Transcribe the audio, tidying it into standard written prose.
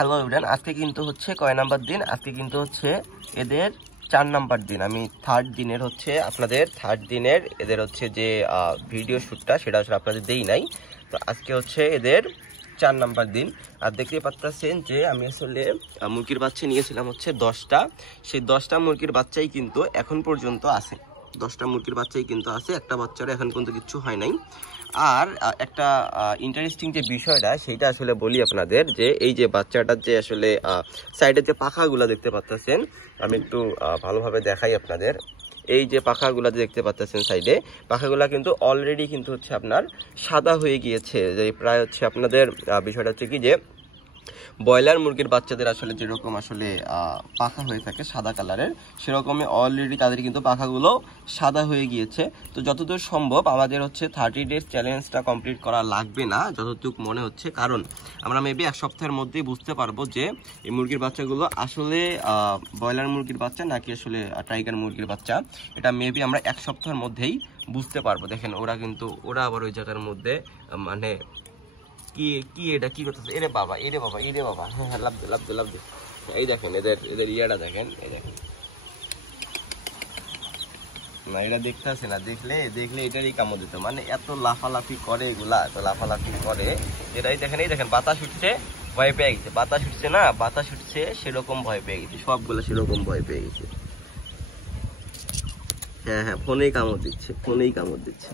Hello everyone, আজকে কিন্তু হচ্ছে কয় নাম্বার দিন? আজকে কিন্তু হচ্ছে এদের 4 নাম্বার দিন। আমি থার্ড দিনের হচ্ছে আপনাদের থার্ড দিনের এদের হচ্ছে যে ভিডিও শ্যুটটা সেটা আসলে আপনাদের দেই নাই। তো আজকে হচ্ছে এদের 4 নাম্বার দিন। আর দেখতে পাচ্ছেন যে আমি আসলে মুরগির বাচ্চা নিয়েছিলাম হচ্ছে 10টা। সেই 10টা মুরগির বাচ্চাই কিন্তু এখন পর্যন্ত আছে। 10টা মুরগির বাচ্চাই কিন্তু আছে, একটা বাচ্চারও এখন পর্যন্ত কিচ্ছু হয় নাই। আর একটা ইন্টারেস্টিং যে বিষয়টা সেইটা আসলে বলি আপনাদের, যে এই যে বাচ্চাটার যে আসলে সাইডের যে পাখাগুলো দেখতে পাচ্ছেন, আমি একটু ভালোভাবে দেখাই আপনাদের। এই যে পাখাগুলো দেখতে পাচ্ছেন সাইডে, পাখাগুলো কিন্তু অলরেডি কিন্তু হচ্ছে আপনার সাদা হয়ে গিয়েছে। যে প্রায় হচ্ছে আপনাদের বিষয়টা হচ্ছে কি, যে ব্রয়লার মুরগির বাচ্চাদের আসলে যেরকম আসলে পাখা হয়ে থাকে সাদা কালারের, সেরকমই অলরেডি তাদের কিন্তু পাখাগুলো সাদা হয়ে গিয়েছে। তো যতদূর সম্ভব আমাদের হচ্ছে 30 ডেজ চ্যালেঞ্জটা কমপ্লিট করা লাগবে না যতটুকু মনে হচ্ছে, কারণ আমরা মেবি 1 সপ্তাহের মধ্যেই বুঝতে পারবো যে এই মুরগির বাচ্চাগুলো আসলে ব্রয়লার মুরগির বাচ্চা নাকি আসলে টাইগার মুরগির বাচ্চা। এটা মেবি আমরা 1 সপ্তাহের মধ্যেই বুঝতে পারবো। দেখেন ওরা আবার ওই জায়গার মধ্যে মানে কি এটা কি করতেছে? এরে বাবা হ্যাঁ হ্যাঁ, লাভ দে। এই দেখেন এদের ইয়াটা দেখেন, এই দেখেন না, এটা দেখতেছে না, দেখলে এটারই কামড় দিত। মানে এত লাফালাফি করে এগুলা, এত লাফালাফি করে এটাই দেখেন। এই দেখেন বাতাস উঠছে, ভয় পেয়ে গেছে। বাতাস উঠছে না, বাতাস উঠছে সেরকম ভয় পেয়ে গেছে, সবগুলো সেরকম ভয় পেয়ে গেছে। হ্যাঁ হ্যাঁ, ফোনেই কামড় দিচ্ছে।